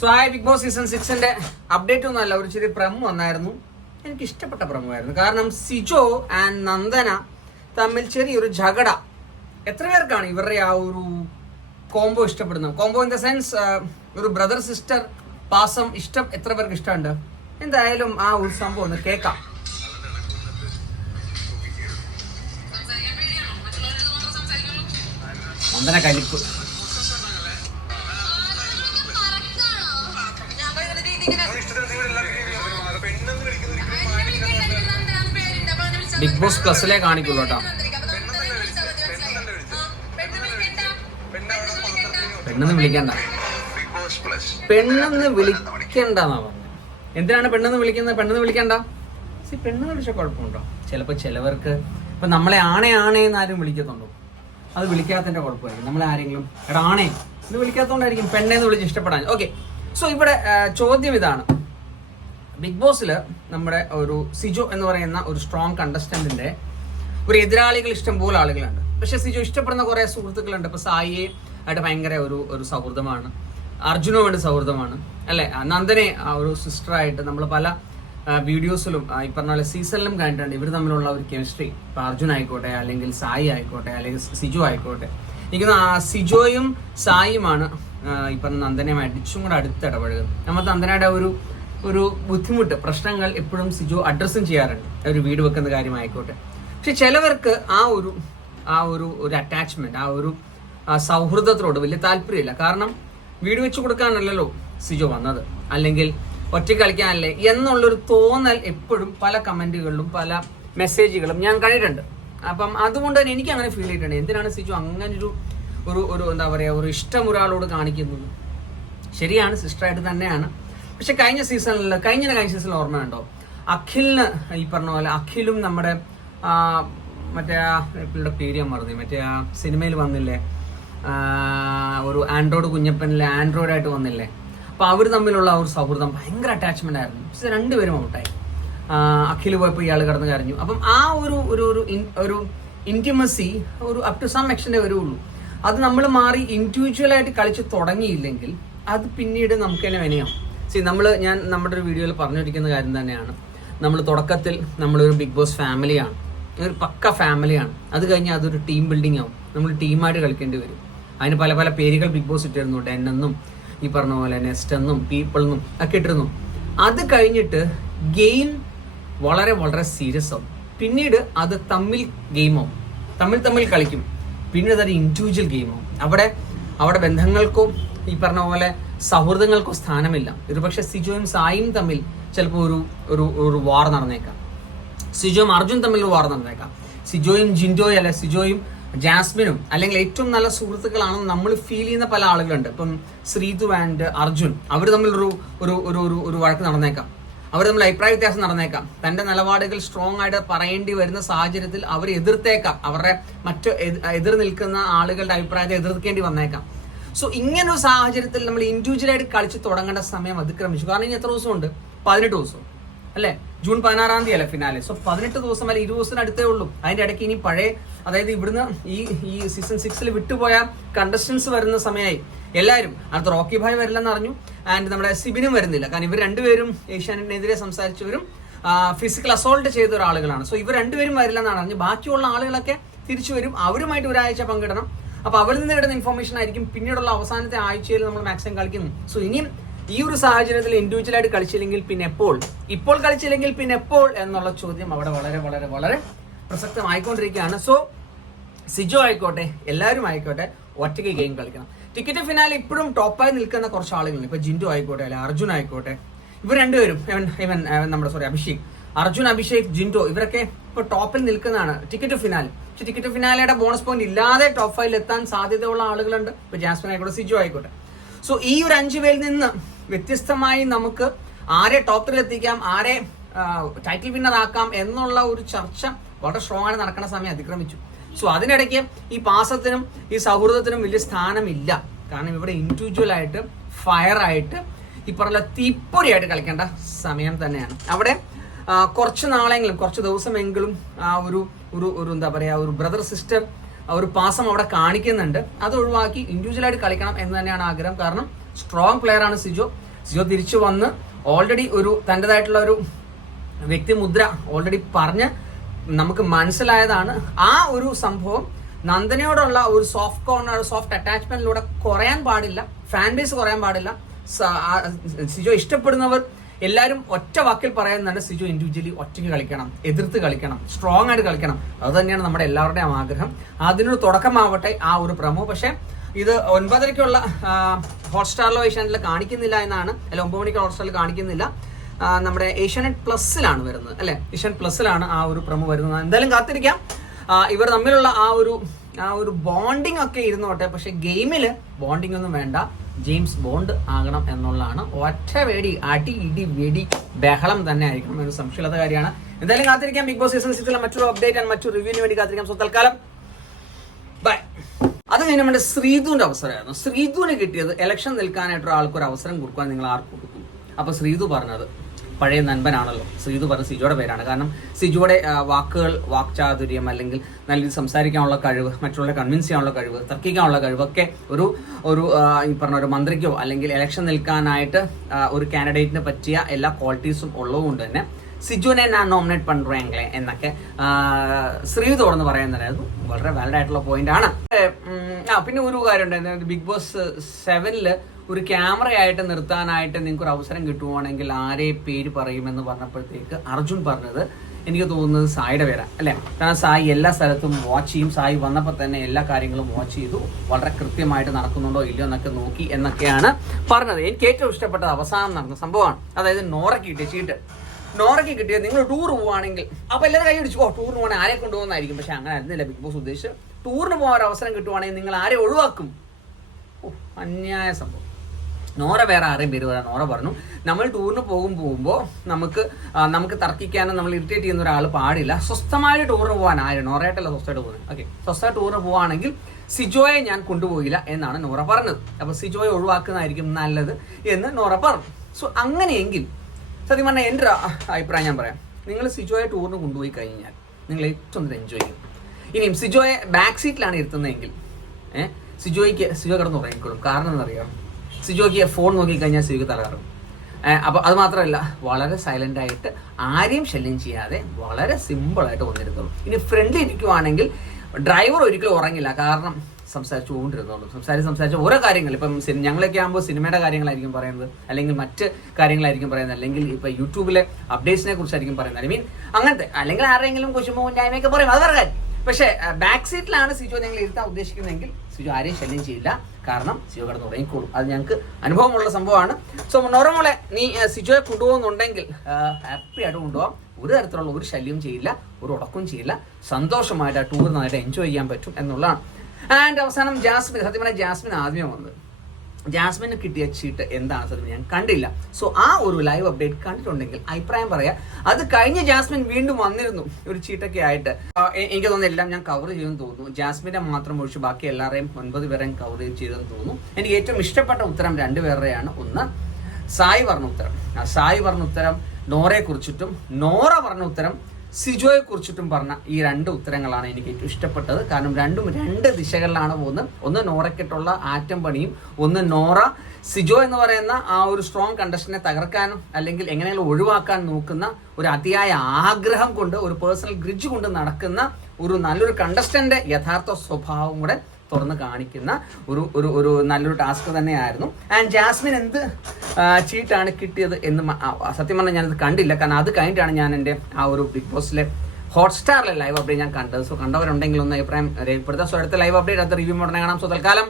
So ആ Bigg boss season സിക്സിന്റെ update ഒന്നും അല്ല ഒരു ചെറിയ പ്രമോ വന്നായിരുന്നു. എനിക്ക് ഇഷ്ടപ്പെട്ട പ്രമോ ആയിരുന്നു കാരണം സിജോ ആൻഡ് നന്ദന തമ്മിൽ ചെറിയൊരു ഝഗട എത്ര പേർക്കാണ് ഇവരുടെ ആ ഒരു കോംബോ ഇഷ്ടപ്പെടുന്നത്? കോംബോ ഇൻ ദ സെൻസ് ഒരു ബ്രദർ സിസ്റ്റർ പാസം ഇഷ്ടം എത്ര പേർക്ക് ഇഷ്ടമുണ്ട്? എന്തായാലും ആ ഒരു സംഭവം ഒന്ന് കേൾക്കാം. നന്ദന കലിപ്പ് ബിഗ് ബോസ് പ്ലസിലെ കാണിക്കുള്ളൂ കേട്ടോ. പെണ്ണെന്ന് വിളിക്കണ്ട. പെണ്ണെന്ന് വിളിക്കണ്ടെന്നാ പറഞ്ഞത്. എന്തിനാണ് പെണ്ണെന്ന് വിളിക്കുന്നത്? പെണ്ണെന്ന് വിളിക്കണ്ട. സി പെണ്ണെന്ന് വിളിച്ച കുഴപ്പമുണ്ടോ? ചിലപ്പോൾ ചിലവർക്ക് ഇപ്പൊ നമ്മളെ ആണേ ആണേ എന്ന് ആരും വിളിക്കത്തുണ്ടോ? അത് വിളിക്കാത്തതിന്റെ കുഴപ്പമായിരിക്കും. നമ്മളെ ആരെങ്കിലും എടാ ആണേ എന്ന് വിളിക്കാത്തതുകൊണ്ടായിരിക്കും പെണ്ണേന്ന് വിളിച്ച് ഇഷ്ടപ്പെടാൻ ഓക്കെ സോ ഇവിടെ ചോദ്യം ഇതാണ്. ബിഗ് ബോസിൽ നമ്മുടെ ഒരു സിജോ എന്ന് പറയുന്ന ഒരു സ്ട്രോങ് കണ്ടസ്റ്റന്റിന്റെ ഒരു എതിരാളികൾ ഇഷ്ടം പോലെ ആളുകളുണ്ട്. പക്ഷെ സിജോ ഇഷ്ടപ്പെടുന്ന കുറേ സുഹൃത്തുക്കളുണ്ട്. ഇപ്പൊ സായിയെ ആയിട്ട് ഭയങ്കര ഒരു ഒരു സൗഹൃദമാണ്. അർജുനുമായിട്ട് സൗഹൃദമാണ്. അല്ലെ? നന്ദനെ ആ ഒരു സിസ്റ്ററായിട്ട് നമ്മൾ പല വീഡിയോസിലും ഈ പറഞ്ഞ പോലെ സീസണിലും കണ്ടിട്ടുണ്ട്. ഇവർ തമ്മിലുള്ള ഒരു കെമിസ്ട്രി ഇപ്പൊ അർജുൻ ആയിക്കോട്ടെ അല്ലെങ്കിൽ സായി ആയിക്കോട്ടെ അല്ലെങ്കിൽ സിജു ആയിക്കോട്ടെ. എനിക്ക് സിജോയും സായിയുമാണ് ഈ പറഞ്ഞ നന്ദനയുമായിട്ട് ഇച്ചും കൂടെ അടുത്ത് ഇടപഴകുന്നത് നമ്മൾ നന്ദനയുടെ ഒരു ഒരു ബുദ്ധിമുട്ട് പ്രശ്നങ്ങൾ എപ്പോഴും സിജു അഡ്രസ്സും ചെയ്യാറുണ്ട്. ഒരു വീട് വെക്കുന്ന കാര്യമായിക്കോട്ടെ. പക്ഷെ ചിലവർക്ക് ആ ഒരു ആ ഒരു ഒരു അറ്റാച്ച്മെന്റ് ആ ഒരു സൗഹൃദത്തിനോട് വലിയ താല്പര്യമില്ല. കാരണം വീട് വെച്ചു കൊടുക്കാനല്ലല്ലോ സിജു വന്നത്. അല്ലെങ്കിൽ ഒറ്റ കളിക്കാനല്ലേ എന്നുള്ളൊരു തോന്നൽ എപ്പോഴും പല കമന്റുകളിലും പല മെസ്സേജുകളും ഞാൻ കണ്ടിട്ടുണ്ട്. അപ്പം അതുകൊണ്ട് തന്നെ എനിക്ക് അങ്ങനെ ഫീൽ ചെയ്തിട്ടുണ്ട്. എന്തിനാണ് സിജു അങ്ങനെ ഒരു ഒരു ഒരു എന്താ പറയുക ഒരു ഇഷ്ടം ഒരാളോട് കാണിക്കുന്നത്? ശരിയാണ് സിസ്റ്ററായിട്ട് തന്നെയാണ്. പക്ഷെ കഴിഞ്ഞ സീസണിൽ കഴിഞ്ഞ കഴിഞ്ഞ സീസണിൽ ഓർമ്മയുണ്ടോ അഖിലിന് ഈ പറഞ്ഞ പോലെ അഖിലും നമ്മുടെ മറ്റേ ആ പേര് ഞാൻ മറന്നു മറ്റേ ആ സിനിമയിൽ വന്നില്ലേ? ഒരു ആൻഡ്രോയിഡ് കുഞ്ഞപ്പനിലെ ആൻഡ്രോയിഡ് ആയിട്ട് വന്നില്ലേ? അപ്പൊ അവർ തമ്മിലുള്ള ഒരു സൗഹൃദം ഭയങ്കര അറ്റാച്ച്മെന്റ് ആയിരുന്നു. പക്ഷെ രണ്ടുപേരും ഔട്ടായി. അഖിൽ പോയപ്പോൾ ഇയാൾ കടന്നു കരഞ്ഞു. അപ്പം ആ ഒരു ഒരു ഒരു ഒരു ഇന്റിമസി ഒരു അപ് ടു സം എക്സ്റ്റൻഡേ ഉള്ളൂ അത് നമ്മൾ മാറി ഇൻഡിവിജ്വലായിട്ട് കളിച്ച് തുടങ്ങിയില്ലെങ്കിൽ അത് പിന്നീട് നമുക്ക് തന്നെ വിനയാം സി നമ്മൾ ഞാൻ നമ്മുടെ ഒരു വീഡിയോയിൽ പറഞ്ഞിരിക്കുന്ന കാര്യം തന്നെയാണ്. നമ്മൾ തുടക്കത്തിൽ നമ്മളൊരു ബിഗ് ബോസ് ഫാമിലിയാണ് ഒരു പക്ക ഫാമിലിയാണ് അത് കഴിഞ്ഞാൽ അതൊരു ടീം ബിൽഡിംഗ് ആവും. നമ്മൾ ടീമായിട്ട് കളിക്കേണ്ടി വരും. അതിന് പല പല പേരുകൾ ബിഗ് ബോസ് ഇട്ടിരുന്നു. ഡെൻ എന്നും ഈ പറഞ്ഞ പോലെ നെസ്റ്റ് എന്നും പീപ്പിൾ എന്നും ഒക്കെ ഇട്ടിരുന്നു. അത് കഴിഞ്ഞിട്ട് ഗെയിം വളരെ വളരെ സീരിയസ് ആവും. പിന്നീട് അത് തമ്മിൽ ഗെയിമാവും തമ്മിൽ തമ്മിൽ കളിക്കും. പിന്നീട് അതൊരു ഇൻഡിവിജ്വൽ ഗെയിമാവും അവിടെ അവിടെ ബന്ധങ്ങൾക്കും ഈ പറഞ്ഞ പോലെ സൗഹൃദങ്ങൾക്കോ സ്ഥാനമില്ല. ഒരുപക്ഷെ സിജോയും സായിയും തമ്മിൽ ചിലപ്പോൾ ഒരു ഒരു ഒരു വാർ നടന്നേക്കാം. സിജോയും അർജുൻ തമ്മിൽ ഒരു വാർ നടന്നേക്കാം. സിജോയും ജിൻഡോയും അല്ല സിജോയും ജാസ്മിനും അല്ലെങ്കിൽ ഏറ്റവും നല്ല സുഹൃത്തുക്കളാണെന്ന് നമ്മൾ ഫീൽ ചെയ്യുന്ന പല ആളുകളുണ്ട്. ഇപ്പം ശ്രീതു ആൻഡ് അർജുൻ അവർ തമ്മിൽ ഒരു ഒരു ഒരു ഒരു വഴക്ക് നടന്നേക്കാം. അവർ തമ്മിൽ അഭിപ്രായ വ്യത്യാസം നടന്നേക്കാം. തന്റെ നിലപാടുകൾ സ്ട്രോങ് ആയിട്ട് പറയേണ്ടി വരുന്ന സാഹചര്യത്തിൽ അവർ എതിർത്തേക്കാം. അവരുടെ മറ്റു എതിർ നിൽക്കുന്ന ആളുകളുടെ അഭിപ്രായത്തെ എതിർക്കേണ്ടി വന്നേക്കാം. സോ ഇങ്ങനെ ഒരു സാഹചര്യത്തിൽ നമ്മൾ ഇൻഡിവിജ്വൽ ആയിട്ട് കളിച്ച് തുടങ്ങേണ്ട സമയം അതിക്രമിച്ചു. കാരണം ഇനി എത്ര ദിവസമുണ്ട്? പതിനെട്ട് ദിവസം. അല്ലേ? ജൂൺ പതിനാറാം തീയതി അല്ലേ ഫിനാലെ സോ പതിനെട്ട് ദിവസം അല്ലെ ഇരുപത് ദിവസത്തിന് അടുത്തേ ഉള്ളൂ. അതിന്റെ ഇടയ്ക്ക് ഇനി പഴയ അതായത് ഇവിടുന്ന് ഈ ഈ സീസൺ സിക്സിൽ വിട്ടുപോയ കണ്ടസ്റ്റൻസ് വരുന്ന സമയമായി. എല്ലാവരും അടുത്ത റോക്കി ഭായ് വരില്ലെന്ന് അറിഞ്ഞു. ആൻഡ് നമ്മുടെ സിബിനും വരുന്നില്ല. കാരണം ഇവർ രണ്ടുപേരും ഏഷ്യാനെതിരെ സംസാരിച്ചവരും ഫിസിക്കൽ അസോൾട്ട് ചെയ്ത ഒരാളുകളാണ്. സോ ഇവർ രണ്ടുപേരും വരില്ലെന്നാണ് അറിഞ്ഞു. ബാക്കിയുള്ള ആളുകളൊക്കെ തിരിച്ചു വരും. അവരുമായിട്ട് ഒരാഴ്ച പങ്കിടണം. അപ്പൊ അവരിൽ നിന്ന് കിട്ടുന്ന ഇൻഫർമേഷൻ ആയിരിക്കും പിന്നീടുള്ള അവസാനത്തെ ആഴ്ചയിൽ നമ്മൾ മാക്സിമം കളിക്കുന്നു. സോ ഇനിയും ഈ ഒരു സാഹചര്യത്തിൽ ഇൻഡിവിജ്വൽ ആയിട്ട് കളിച്ചില്ലെങ്കിൽ പിന്നെ എപ്പോൾ? ഇപ്പോൾ കളിച്ചില്ലെങ്കിൽ പിന്നെ എപ്പോൾ? എന്നുള്ള ചോദ്യം അവിടെ വളരെ വളരെ വളരെ പ്രസക്തമായിക്കൊണ്ടിരിക്കുകയാണ്. സോ സിജോ ആയിക്കോട്ടെ എല്ലാവരും ആയിക്കോട്ടെ ഒറ്റയ്ക്ക് ഗെയിം കളിക്കണം. ടിക്കറ്റ് ഫിനാലെ ഇപ്പോഴും ടോപ്പായി നിൽക്കുന്ന കുറച്ച് ആളുകളുണ്ട്. ഇപ്പൊ ജിൻഡു ആയിക്കോട്ടെ അല്ലെ അർജുൻ ആയിക്കോട്ടെ ഇവർ രണ്ടുപേരും ഇവൻ ഇവൻ നമ്മുടെ സോറി അഭിഷേക്. അർജുൻ അഭിഷേക് ജിൻഡോ ഇവരൊക്കെ ഇപ്പൊ ടോപ്പിൽ നിൽക്കുന്നതാണ്. ടിക്കറ്റ് ഫിനാലെ പക്ഷെ ടിക്കറ്റ് ഫിനാലയുടെ ബോണസ് പോയിന്റ് ഇല്ലാതെ ടോപ്പ് ഫൈവിൽ എത്താൻ സാധ്യതയുള്ള ആളുകളുണ്ട്. ഇപ്പൊ ജാസ്മിൻ ആയിക്കോട്ടെ സിജു ആയിക്കോട്ടെ. സോ ഈ ഒരു അഞ്ചു പേരിൽ നിന്ന് വ്യത്യസ്തമായി നമുക്ക് ആരെ ടോപ്പ് ത്രീയിൽ എത്തിക്കാം ആരെ ടൈറ്റിൽ വിന്നർ ആക്കാം എന്നുള്ള ഒരു ചർച്ച വളരെ സ്ട്രോങ് ആയി നടക്കുന്ന സമയം അതിക്രമിച്ചു. സോ അതിനിടയ്ക്ക് ഈ പാസത്തിനും ഈ സൗഹൃദത്തിനും വലിയ സ്ഥാനമില്ല. കാരണം ഇവിടെ ഇൻഡിവിജ്വൽ ആയിട്ട് ഫയർ ആയിട്ട് ഈ പറഞ്ഞ തീപ്പൊരിയായിട്ട് കളിക്കേണ്ട സമയം തന്നെയാണ്. അവിടെ കുറച്ച് നാളെങ്കിലും കുറച്ച് ദിവസമെങ്കിലും ആ ഒരു ഒരു ഒരു എന്താ പറയാ ഒരു ബ്രദർ സിസ്റ്റർ ഒരു പാസം അവിടെ കാണിക്കുന്നുണ്ട്. അത് ഒഴിവാക്കി ഇൻഡിവിജ്വലായിട്ട് കളിക്കണം എന്ന് തന്നെയാണ് ആഗ്രഹം. കാരണം സ്ട്രോങ് പ്ലെയർ ആണ് സിജോ. സിജോ തിരിച്ചു വന്ന് ഓൾറെഡി ഒരു തന്റെതായിട്ടുള്ള ഒരു വ്യക്തിമുദ്ര ഓൾറെഡി പറഞ്ഞ് നമുക്ക് മനസ്സിലായതാണ്. ആ ഒരു സംഭവം നന്ദനയോടുള്ള ഒരു സോഫ്റ്റ് കോർണർ സോഫ്റ്റ് അറ്റാച്ച്മെന്റിലൂടെ കുറയാൻ പാടില്ല. ഫാൻ ബേസ് കുറയാൻ പാടില്ല. സിജോ ഇഷ്ടപ്പെടുന്നവർ എല്ലാവരും ഒറ്റ വാക്കിൽ പറയുന്നുണ്ട് സിജു ഇൻഡിവിജ്വലി ഒറ്റയ്ക്ക് കളിക്കണം എതിർത്ത് കളിക്കണം സ്ട്രോങ് ആയിട്ട് കളിക്കണം. അത് തന്നെയാണ് നമ്മുടെ എല്ലാവരുടെയും ആഗ്രഹം. അതിനൊരു തുടക്കമാവട്ടെ ആ ഒരു പ്രമോ. പക്ഷേ ഇത് ഒൻപതരയ്ക്കുള്ള ഹോട്ട്സ്റ്റാറിലോ ഏഷ്യാനെറ്റിൽ കാണിക്കുന്നില്ല എന്നാണ് അല്ല ഒമ്പത് മണിക്ക് ഹോട്ട്സ്റ്റാറിൽ കാണിക്കുന്നില്ല. നമ്മുടെ ഏഷ്യാനെറ്റ് പ്ലസ്സിലാണ് വരുന്നത് അല്ലെ? ഏഷ്യാനെറ്റ് പ്ലസ്സിലാണ് ആ ഒരു പ്രമോ വരുന്നത്. എന്തായാലും കാത്തിരിക്കാം. ഇവർ തമ്മിലുള്ള ആ ഒരു ആ ഒരു ബോണ്ടിങ് ഒക്കെ ഇരുന്നോട്ടെ. പക്ഷെ ഗെയിമിൽ ബോണ്ടിങ് ഒന്നും വേണ്ട. ജെയിംസ് ബോണ്ട് ആകണം എന്നുള്ളതാണ്. ഒറ്റ വെടി അടി ഇടി വെടി ബഹളം തന്നെ ആയിരിക്കണം ഒരു സംശയമില്ലാത്ത കാര്യമാണ്. എന്തായാലും കാത്തിരിക്കാം. ബിഗ് ബോസ് സീസൺ സിക്സിലെ മറ്റൊരു അപ്ഡേറ്റ് ആൻഡ് മറ്റൊരു റിവ്യൂവിന് വേണ്ടി കാത്തിരിക്കാം. സോ തൽക്കാലം ബൈ അത് കഴിഞ്ഞ് നമ്മുടെ ശ്രീധുവിന്റെ അവസരമായിരുന്നു. ശ്രീധുവിന് കിട്ടിയത് ഇലക്ഷൻ നിൽക്കാനായിട്ട് അവസരം കൊടുക്കാൻ നിങ്ങൾ ആർക്ക് കൊടുക്കും? അപ്പൊ ശ്രീധു പറഞ്ഞത് പഴയ നൻപനാണല്ലോ. സിജു പറഞ്ഞ സിജുയുടെ പേരാണ്. കാരണം സിജുയുടെ വാക്കുകൾ വാക്ചാതുര്യം അല്ലെങ്കിൽ നല്ല രീതിയിൽ സംസാരിക്കാനുള്ള കഴിവ് മറ്റുള്ളവരെ കൺവിൻസ് ചെയ്യാനുള്ള കഴിവ് തർക്കിക്കാനുള്ള കഴിവൊക്കെ ഒരു ഒരു ഈ പറഞ്ഞ ഒരു മന്ത്രിക്കോ അല്ലെങ്കിൽ ഇലക്ഷൻ നിൽക്കാനായിട്ട് ഒരു കാൻഡിഡേറ്റിന് പറ്റിയ എല്ലാ ക്വാളിറ്റീസും ഉള്ളതുകൊണ്ട് തന്നെ സിജുവിനെ ഞാൻ നോമിനേറ്റ് പണ്ടുറേങ്കളെ എന്നൊക്കെ ശ്രീ തുറന്ന് വളരെ വാലഡ് ആയിട്ടുള്ള പോയിന്റ് ആണ്. ആ പിന്നെ ഒരു കാര്യം ഉണ്ടായിരുന്നു ബിഗ് ബോസ് സെവനിൽ ഒരു ക്യാമറയായിട്ട് നിർത്താനായിട്ട് നിങ്ങൾക്ക് ഒരു അവസരം കിട്ടുവാണെങ്കിൽ ആരെ പേര് പറയുമെന്ന് പറഞ്ഞപ്പോഴത്തേക്ക് അർജുൻ പറഞ്ഞത് എനിക്ക് തോന്നുന്നത് സായിയുടെ പേരാണ് അല്ലേ? കാരണം സായി എല്ലാ സ്ഥലത്തും വാച്ച് ചെയ്യും. സായി വന്നപ്പോൾ തന്നെ എല്ലാ കാര്യങ്ങളും വാച്ച് ചെയ്തു. വളരെ കൃത്യമായിട്ട് നടക്കുന്നുണ്ടോ ഇല്ലയോ എന്നൊക്കെ നോക്കി എന്നൊക്കെയാണ് പറഞ്ഞത്. എനിക്ക് ഏറ്റവും ഇഷ്ടപ്പെട്ടത് അവസാനം നടന്ന സംഭവമാണ്. അതായത് നോറ ചീട്ട്. നോറയ്ക്ക് കിട്ടിയത് നിങ്ങൾ ടൂർ പോവാണെങ്കിൽ അപ്പൊ എല്ലാവരും കൈ അടിച്ചു ഓ ടൂറിന് പോകണേ ആരെ കൊണ്ടുപോകുന്നതായിരിക്കും? പക്ഷെ അങ്ങനെ ആയിരുന്നില്ല ബിഗ് ബോസ് ഉദ്ദേശിച്ച് ടൂറിന് പോകാൻ ഒരു അവസരം കിട്ടുവാണെങ്കിൽ നിങ്ങൾ ആരെ ഒഴിവാക്കും? ഓ അന്യായ സംഭവം. നോറ വേറെ ആരെയും പേര് പറയാം നോറ പറഞ്ഞു നമ്മൾ ടൂറിന് പോകും പോകുമ്പോൾ നമുക്ക് നമുക്ക് തർക്കിക്കാനും നമ്മൾ ഇറിറ്റേറ്റ് ചെയ്യുന്ന ഒരാൾ പാടില്ല. സ്വസ്ഥമായിട്ട് ടൂറിന് പോകാൻ ആര്? നോറയായിട്ടല്ല സ്വസ്ഥമായിട്ട് പോകുന്നത്. ഓക്കെ സ്വസ്ഥമായിട്ട് ടൂറിന് പോകുകയാണെങ്കിൽ സിജോയെ ഞാൻ കൊണ്ടുപോകില്ല എന്നാണ് നോറ പറഞ്ഞത്. അപ്പോൾ സിജോയെ ഒഴിവാക്കുന്നതായിരിക്കും നല്ലത് എന്ന് നോറ പറഞ്ഞു. സോ അങ്ങനെയെങ്കിൽ സത്യം പറഞ്ഞാൽ എന്റെ അഭിപ്രായം ഞാൻ പറയാം. നിങ്ങൾ സിജോയെ ടൂറിന് കൊണ്ടുപോയി കഴിഞ്ഞാൽ നിങ്ങൾ ഏറ്റവും എൻജോയ് ചെയ്യും. ഇനിയും സിജോയെ ബാക്ക് സീറ്റിലാണ് ഇരുത്തുന്നതെങ്കിൽ ഏഹ് സിജോയ്ക്ക് സിജോ കിടന്ന് ഉറങ്ങിക്കോളും. കാരണം എന്നറിയാം സിജോയ്ക്ക് ഫോൺ നോക്കിക്കഴിഞ്ഞാൽ സിജോയ്ക്ക് തലകറും അപ്പോൾ അത് മാത്രമല്ല വളരെ സൈലന്റ് ആയിട്ട് ആരെയും ശല്യം ചെയ്യാതെ വളരെ സിമ്പിൾ ആയിട്ട് വന്നിരുന്നുള്ളൂ ഇനി ഫ്രണ്ടിൽ ഇരിക്കുവാണെങ്കിൽ ഡ്രൈവർ ഒരിക്കലും ഉറങ്ങില്ല. കാരണം സംസാരിച്ചുകൊണ്ടിരുന്നുള്ളൂ സംസാരിച്ച് സംസാരിച്ച ഓരോ കാര്യങ്ങൾ ഇപ്പം ഞങ്ങളൊക്കെ ആകുമ്പോൾ സിനിമയുടെ കാര്യങ്ങളായിരിക്കും പറയുന്നത് അല്ലെങ്കിൽ മറ്റ് കാര്യങ്ങളായിരിക്കും പറയുന്നത് അല്ലെങ്കിൽ ഇപ്പൊ യൂട്യൂബിലെ അപ്ഡേറ്റ്സിനെ കുറിച്ചായിരിക്കും പറയുന്നത്. ഐ മീൻ അങ്ങനത്തെ അല്ലെങ്കിൽ ആരെങ്കിലും കുശുമ്പോ ഉണ്ടായ്മയൊക്കെ പറയും അത് പറയാൻ പക്ഷേ ബാക്ക് സീറ്റിലാണ് സിജു ഞങ്ങൾ ഇരുത്താൻ ഉദ്ദേശിക്കുന്നതെങ്കിൽ സിജു ആരെയും ശല്യം ചെയ്യില്ല. കാരണം സിജു കിടന്ന് ഉറങ്ങിക്കോളും അത് ഞങ്ങൾക്ക് അനുഭവമുള്ള സംഭവമാണ്. സോ നോറമോളെ നീ സിജോയെ കൊണ്ടുപോകുന്നുണ്ടെങ്കിൽ ഹാപ്പി ആയിട്ട് കൊണ്ടുപോകാം ഒരു തരത്തിലുള്ള ഒരു ശല്യം ചെയ്യില്ല ഒരു ഉടക്കവും ചെയ്യില്ല. സന്തോഷമായിട്ട് ആ ടൂർ നന്നായിട്ട് എൻജോയ് ചെയ്യാൻ പറ്റും എന്നുള്ളതാണ്. ആൻഡ് അവസാനം ജാസ്മിൻ സത്യം പറഞ്ഞാൽ ജാസ്മിൻ ആദ്യമേ വന്നത്. ജാസ്മിന് കിട്ടിയ ചീട്ട് എന്താണ് സത്യം ഞാൻ കണ്ടില്ല. സോ ആ ഒരു ലൈവ് അപ്ഡേറ്റ് കണ്ടിട്ടുണ്ടെങ്കിൽ അഭിപ്രായം പറയാ. അത് കഴിഞ്ഞ ജാസ്മിൻ വീണ്ടും വന്നിരുന്നു. ഒരു ചീട്ടൊക്കെ ആയിട്ട്. എനിക്ക് തോന്നുന്നു എല്ലാം ഞാൻ കവർ ചെയ്യുമെന്ന് തോന്നുന്നു. ജാസ്മിനെ മാത്രം ഒഴിച്ച് ബാക്കി എല്ലാവരെയും ഒൻപത് പേരെയും കവർ ചെയ്തെന്ന് തോന്നുന്നു. എനിക്ക് ഏറ്റവും ഇഷ്ടപ്പെട്ട ഉത്തരം രണ്ടുപേരുടെയാണ്. ഒന്ന് സായി പറഞ്ഞ ഉത്തരം. സായി പറഞ്ഞ ഉത്തരം നോറയെ കുറിച്ചിട്ടും നോറ പറഞ്ഞ ഉത്തരം സിജോയെ കുറിച്ചിട്ടും പറഞ്ഞ ഈ രണ്ട് ഉത്തരങ്ങളാണ് എനിക്ക് ഏറ്റവും ഇഷ്ടപ്പെട്ടത്. കാരണം രണ്ടും രണ്ട് ദിശകളിലാണ് പോകുന്നത്. ഒന്ന് നോറയ്ക്കിട്ടുള്ള ആറ്റം പണിയും ഒന്ന് നോറ. സിജോ എന്ന് പറയുന്ന ആ ഒരു സ്ട്രോങ് കണ്ടക്ഷനെ തകർക്കാനും അല്ലെങ്കിൽ എങ്ങനെയുള്ള ഒഴിവാക്കാൻ നോക്കുന്ന ഒരു അതിയായ ആഗ്രഹം കൊണ്ട് ഒരു പേഴ്സണൽ ഗ്രിഡ്ജ് കൊണ്ട് നടക്കുന്ന ഒരു നല്ലൊരു കണ്ടസ്റ്റന്റെ യഥാർത്ഥ സ്വഭാവം കൂടെ തുറന്ന് കാണിക്കുന്ന ഒരു ഒരു ഒരു നല്ലൊരു ടാസ്ക് തന്നെയായിരുന്നു. ആൻഡ് ജാസ്മിൻ എന്ത് ചീട്ടാണ് കിട്ടിയത് എന്ന് സത്യം പറഞ്ഞാൽ ഞാനത് കണ്ടില്ല. കാരണം അത് കഴിഞ്ഞിട്ടാണ് ഞാൻ എന്റെ ആ ഒരു ബിഗ് ബോസിലെ ഹോട്ട്സ്റ്റാറിലെ ലൈവ് അപ്ഡേറ്റ് ഞാൻ കണ്ടത്. സോ കണ്ടവരുണ്ടെങ്കിൽ ഒന്ന് അഭിപ്രായം രേഖപ്പെടുത്താം. സോ അടുത്ത ലൈവ് അപ്ഡേറ്റ് അടുത്ത റിവ്യൂ ഉടനെ കാണാം. സോ തൽക്കാലം